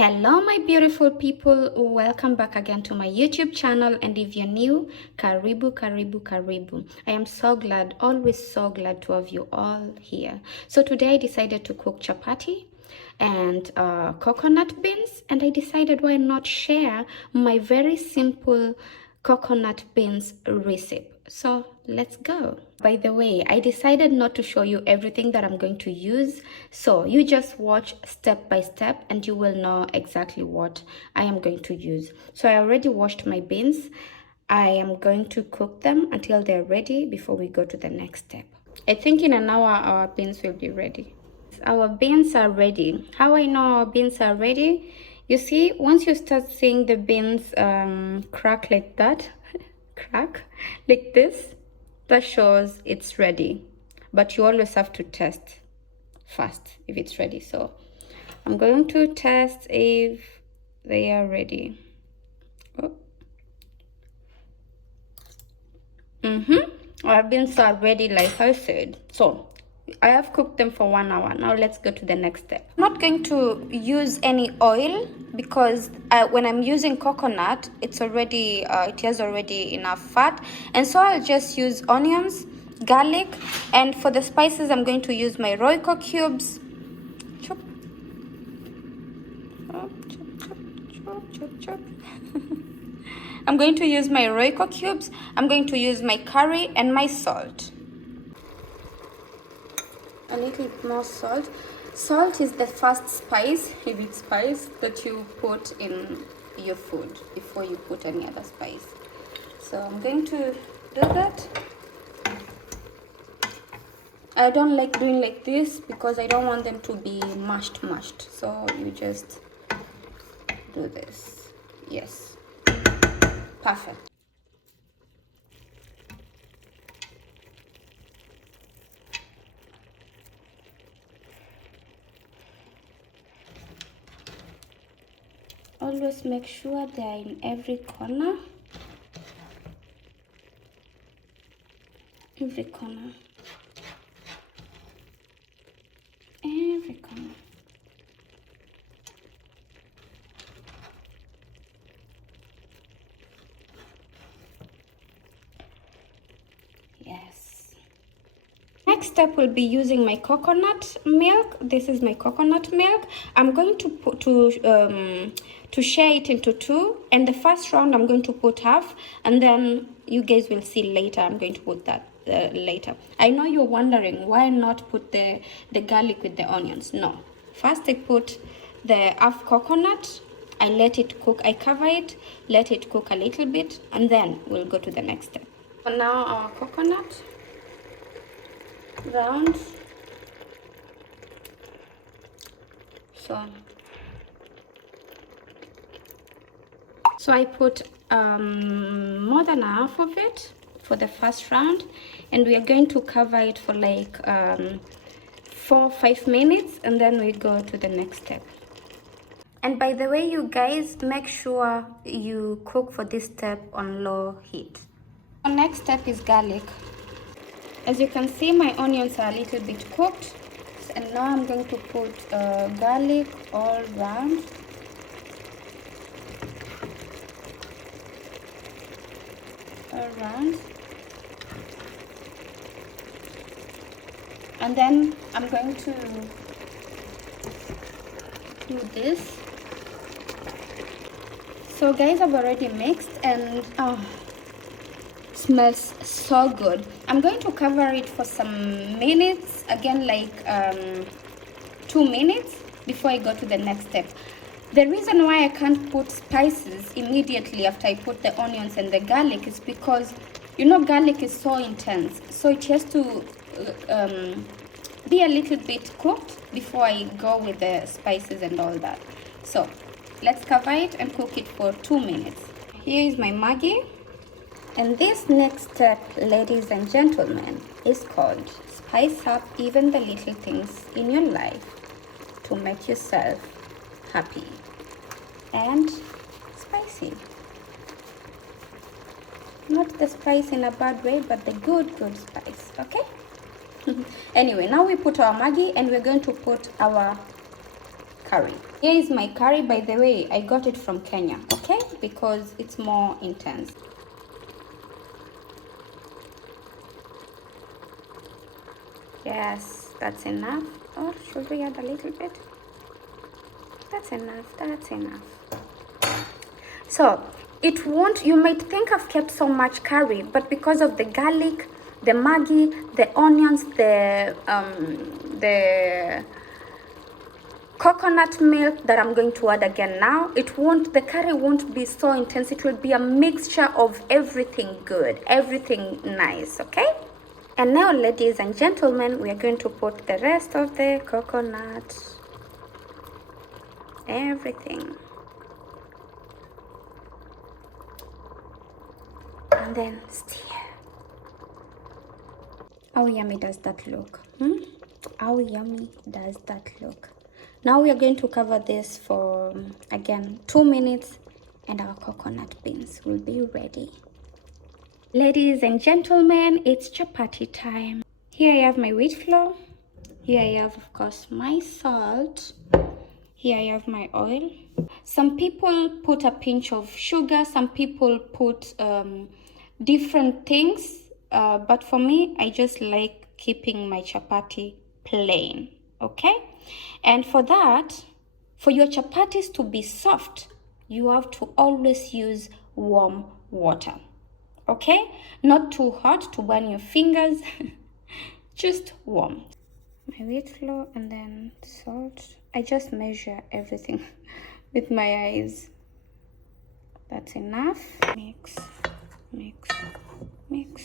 Hello my beautiful people, welcome back again to my YouTube channel, and if you're new, karibu karibu karibu. I am so glad, always so glad to have you all here. So today I decided to cook chapati and coconut beans, and I decided why not share my very simple coconut beans recipe. So let's go. By the way, I decided not to show you everything that I'm going to use, so you just watch step by step and you will know exactly what I am going to use. So I already washed my beans. I am going to cook them until they're ready before we go to the next step. I think in an hour our beans will be ready. Our beans are ready. How I know our beans are ready? You see, once you start seeing the beans crack like that, crack like this, that shows it's ready. But you always have to test first if it's ready. So I'm going to test if they are ready. Oh. Our beans are ready, like I said. So I have cooked them for 1 hour. Now let's go to the next step. I'm not going to use any oil because when I'm using coconut, it's already it has already enough fat, and so I'll just use onions, garlic, and for the spices I'm going to use my Royco cubes. Chop. Chop, chop, chop, chop, chop. I'm going to use my Royco cubes. I'm going to use my curry and my salt. A little more salt. Salt is the first spice, heavy spice, that you put in your food before you put any other spice. So I'm going to do that. I don't like doing like this because I don't want them to be mashed. So you just do this. Yes. Perfect. Always make sure they are in every corner. Every corner. Every corner. Yes. Next step will be using my coconut milk. This is my coconut milk. I'm going to put to share it into two, and the first round I'm going to put half, and then you guys will see later I'm going to put that later. I know you're wondering why not put the garlic with the onions. No, first I put the half coconut, I let it cook, I cover it, let it cook a little bit, and then we'll go to the next step. So now our coconut rounds. So I put more than half of it for the first round, and we are going to cover it for like 4-5 minutes, and then we go to the next step. And by the way, you guys, make sure you cook for this step on low heat. The next step is garlic. As you can see, my onions are a little bit cooked, and now I'm going to put garlic all around. And then I'm going to do this. So guys, I've already mixed, and smells so good. I'm going to cover it for some minutes, again like 2 minutes before I go to the next step. The reason why I can't put spices immediately after I put the onions and the garlic is because, you know, garlic is so intense, so it has to be a little bit cooked before I go with the spices and all that. So let's cover it and cook it for 2 minutes. Here is my Maggi. And this next step, ladies and gentlemen, is called spice up even the little things in your life to make yourself happy and spicy. Not the spice in a bad way, but the good spice, okay? Anyway, now we put our Maggi, and we're going to put our curry. Here is my curry. By the way, I got it from Kenya, okay? Because it's more intense. Yes, that's enough. Or should we add a little bit? That's enough, that's enough. So, it won't, you might think I've kept so much curry, but because of the garlic, the Maggi, the onions, the coconut milk that I'm going to add again now, the curry won't be so intense. It will be a mixture of everything good, everything nice, okay? And now, ladies and gentlemen, we are going to put the rest of the coconut, everything. And then stir. How yummy does that look? How yummy does that look? Now we are going to cover this for, again, 2 minutes, and our coconut beans will be ready. Ladies and gentlemen, it's chapati time. Here I have my wheat flour. Here I have, of course, my salt. Here I have my oil. Some people put a pinch of sugar. Some people put different things. But for me, I just like keeping my chapati plain. Okay? And for that, for your chapatis to be soft, you have to always use warm water. Okay? Not too hot to burn your fingers. Just warm. My wheat flour and then salt. I just measure everything with my eyes. That's enough. Mix, mix, mix.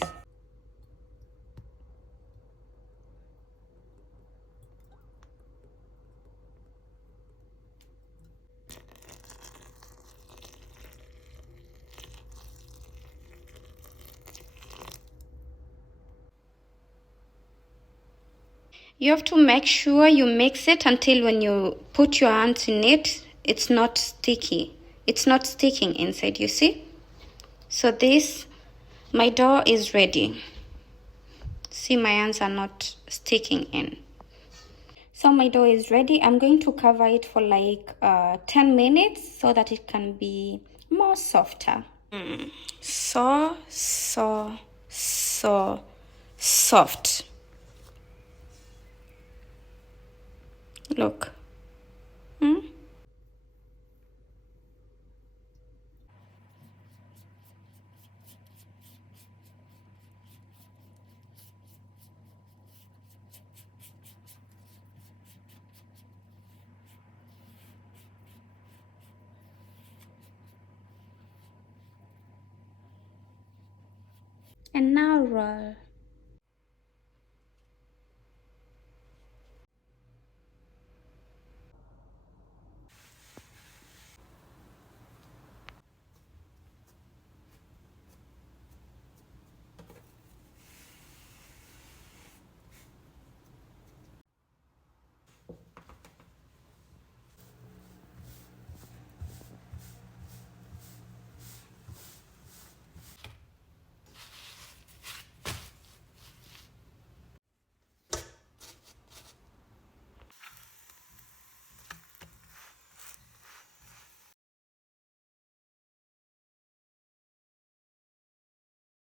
You have to make sure you mix it until when you put your hands in it, it's not sticky. It's not sticking inside, you see? So this, my dough is ready. See, my hands are not sticking in. So my dough is ready. I'm going to cover it for like 10 minutes so that it can be more softer. So soft. Look. And now roll.